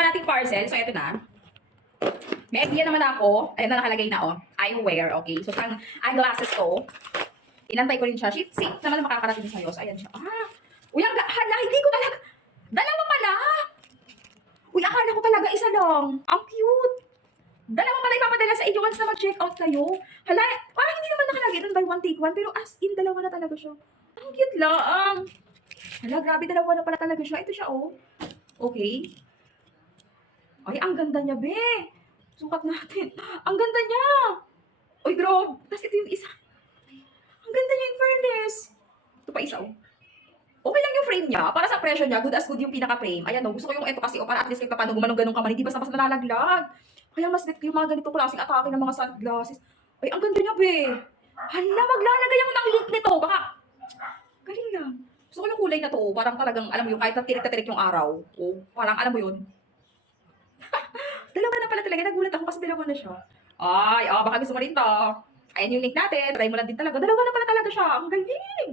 naman nating parcel. So, eto na. May idea naman ako. Ayan na nakalagay na, oh. Eyewear, okay? So, pang eyeglasses ko. Inantay ko rin siya. Safe naman na makakarating sa'yo. So, ayan siya. Uy, hala, hindi ko talaga. Dalawa pala. Uy, akala ko talaga isa lang. Ang cute. Dalawa pala ipapadala sa inyo once na mag-check out kayo. Hala, parang hindi naman nakalagay doon buy one take one. Pero as in, dalawa na talaga siya. Ang cute lang. Hala, grabe, dalawa na pala talaga siya. Ito siya, oh. Okay. Ay, ang ganda niya, be. Sukat natin. Ang ganda niya. Uy, grabe. Tapos ito yung isa. Ang ganda niya in fairness. Ito pa isa, oh. Okay lang yung frame niya. Para sa presyo niya, good as good yung pinaka-frame. Ayan, oh. Gusto ko yung ito kasi, oh, para at least kahit paano gumanong-ganong ka man, hindi basta-basta nalalaglag. Kaya mas net yung mga ganito klaseng atake ng mga sunglasses. Ay, ang ganda niya, be. Hala, maglalagay ako ng link nito. Baka, galing lang. Gusto ko yung kulay na to, oh. Parang talagang, alam mo yung kahit tirik na tirik yung araw. Oh, parang alam mo yun. Dalawa na pala talaga. Nagulat ako kasi dalawa na siya. Ay, baka gusto mo rin to. Ayan yung link natin. Try mo lang din talaga. Dalawa na pala talaga siya. Ang galing.